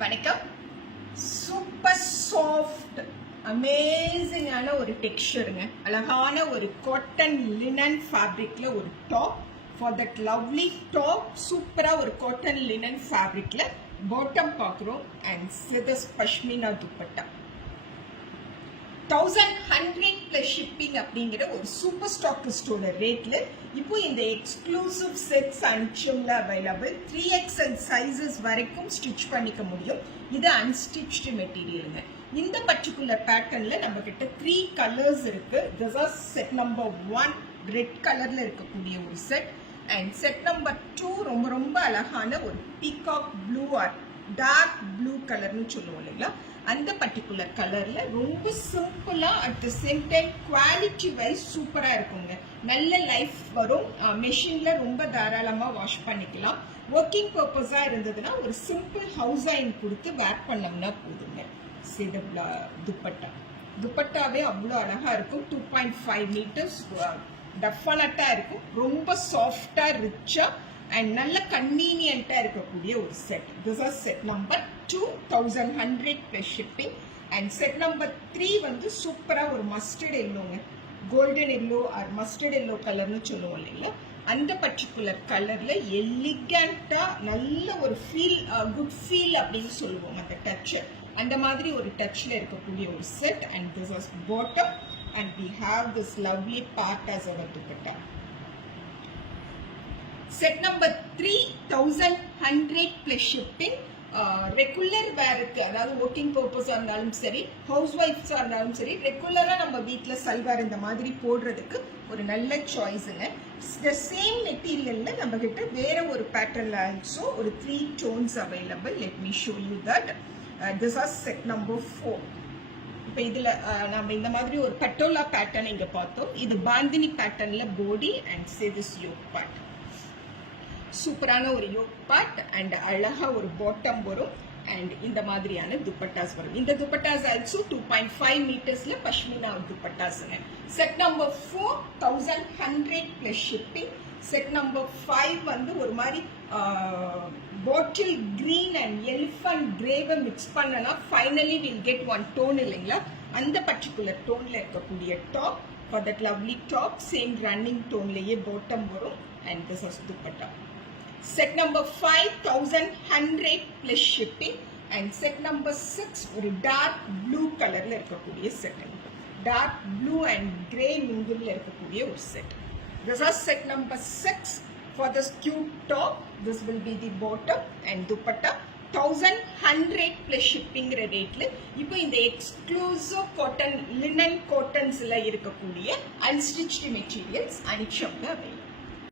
வணக்கம். Super soft அமேசிங்கான ஒரு டெக்ஸ்சருங்க. அழகான ஒரு காட்டன் லினன் ஃபேப்ரிக்ல ஒரு top. For that lovely top சூப்பரா ஒரு காட்டன் லினன் ஃபேப்ரிக்ல பாட்டம் பார்க்குறோம். அண்ட் சிதஸ் பஷ்மினா துப்பட்டா 1100 பிளஸ் ஷிப்பிங் அப்படிங்கிற ஒரு சூப்பர் ஸ்டாக்கிஸ்டோட ரேட்ல இப்போ இந்த எக்ஸ்க்ளூசிவ் செட்ஸ் அன்ஷம்ல அவைலபிள். 3XL சைசஸ் வரைக்கும் ஸ்டிச் பண்ணிக்க முடியும். இது அன்ஸ்டிச்டு மெட்டீரியலுங்க. இந்த பர்டிகுலர் பேட்டர்ன்ல நம்ம கிட்ட 3 கலர்ஸ் இருக்கு. This are set number 1 red கலர்ல இருக்கக்கூடிய ஒரு செட். அண்ட் செட் நம்பர் 2 ரொம்ப ரொம்ப அழகான ஒரு peacock blue or dark blue கலர்னு சொல்லுவோம் இல்லைங்களா, அந்த பர்டிகுலர் கலர்ல ரொம்ப சிம்பிளா at the same time quality wise சூப்பரா இருக்குங்க. நல்ல லைஃப் வரும். மெஷின்ல ரொம்ப தாராளமா வாஷ் பண்ணிக்கலாம். ஒர்க்கிங் பர்பஸா இருந்ததுன்னா ஒரு சிம்பிள் ஹவுஸ் அயன் கொடுத்து வேர் பண்ணோம்னா போதுங்க. துப்பட்டா துப்பட்டாவே அவ்வளோ அழகா இருக்கும். 2.5 மீட்டர்ஸ் டெஃபினட்டா இருக்கும். ரொம்ப சாஃப்டா ரிச்சா அண்ட் நல்ல கன்வீனியன்ட்டா இருக்கக்கூடிய ஒரு set. This are set number 2, 1100 plus shipping. And set number 3 வந்து சூப்பரா ஒரு மஸ்டர்ட் எல்லோங்க, golden yellow or mustard yellow கலர்னு சொல்லுவோம் இல்லைங்களா, அந்த பர்டிகுலர் கலர்ல எலிகண்டா நல்ல ஒரு ஃபீல், குட் ஃபீல் அப்படின்னு சொல்லுவோம் அந்த டச். அந்த மாதிரி ஒரு டச்ல இருக்கக்கூடிய ஒரு set. And this was bottom and we have this lovely part as our dupatta. Set number 3, 1100 plus shipping. Regular வேருக்கு, அதாவது ஒர்க்கிங் பர்பஸா இருந்தாலும் சரி, ஹவுஸ் ஒய்ஃப்ஸா இருந்தாலும் சரி, ரெகுலரா நம்ம வீட்டில் சல்வார் இந்த மாதிரி போடுறதுக்கு ஒரு நல்ல சாய்ஸுங்க. த சேம் மெட்டீரியல்ல நம்ம கிட்ட வேற ஒரு பேட்டர்ன்ல ஆல்சோ ஒரு 3 tones available. Let me show you that. This are set number 4. இப்போ இதுல நம்ம இந்த மாதிரி ஒரு பட்டோலா பேட்டர்ன் இங்க பார்த்தோம். இது பாந்தினி பேட்டர்ன்ல body and say this yoke part. சூப்பரான ஒரு யோக் பார்ட் அண்ட் அழகா ஒரு பாட்டம் வரும். அண்ட் இந்த மாதிரியான துப்பட்டாஸ் வரும். இந்த துப்பட்டாஸ் ஆல்சோ 2.5 மீட்டர்ஸ்ல பஷ்மினா துப்பட்டாஸ்ங்க. Set number 4, 1100 plus shipping. Set number 5 வந்து ஒரு மாதிரி பாட்டில் கிரீன் அண்ட் எலிஃபண்ட் கிரேவை மிக்ஸ் பண்ணனா finally will get one tone இல்லைங்களா, அந்த பர்டிகுலர் டோன்ல இருக்கக்கூடிய top. For that lovely top same running டோன்லயே பாட்டம் வரும். And this is dupatta. Set number 5, 1100 plus shipping. And set number 6 ஒரு டார்க் ப்ளூ கலர்ல இருக்கக்கூடிய set. Dark blue and grey மிங்கிள்ல இருக்கக்கூடிய ஒரு set. This is set number 6 for this cute top. This will be the bottom and dupatta. 1100 plus shipping rate. இப்போ இந்த exclusive cotton linen காட்டன்ஸ்ல இருக்கக்கூடிய unstitched materials அனிச்சம்ல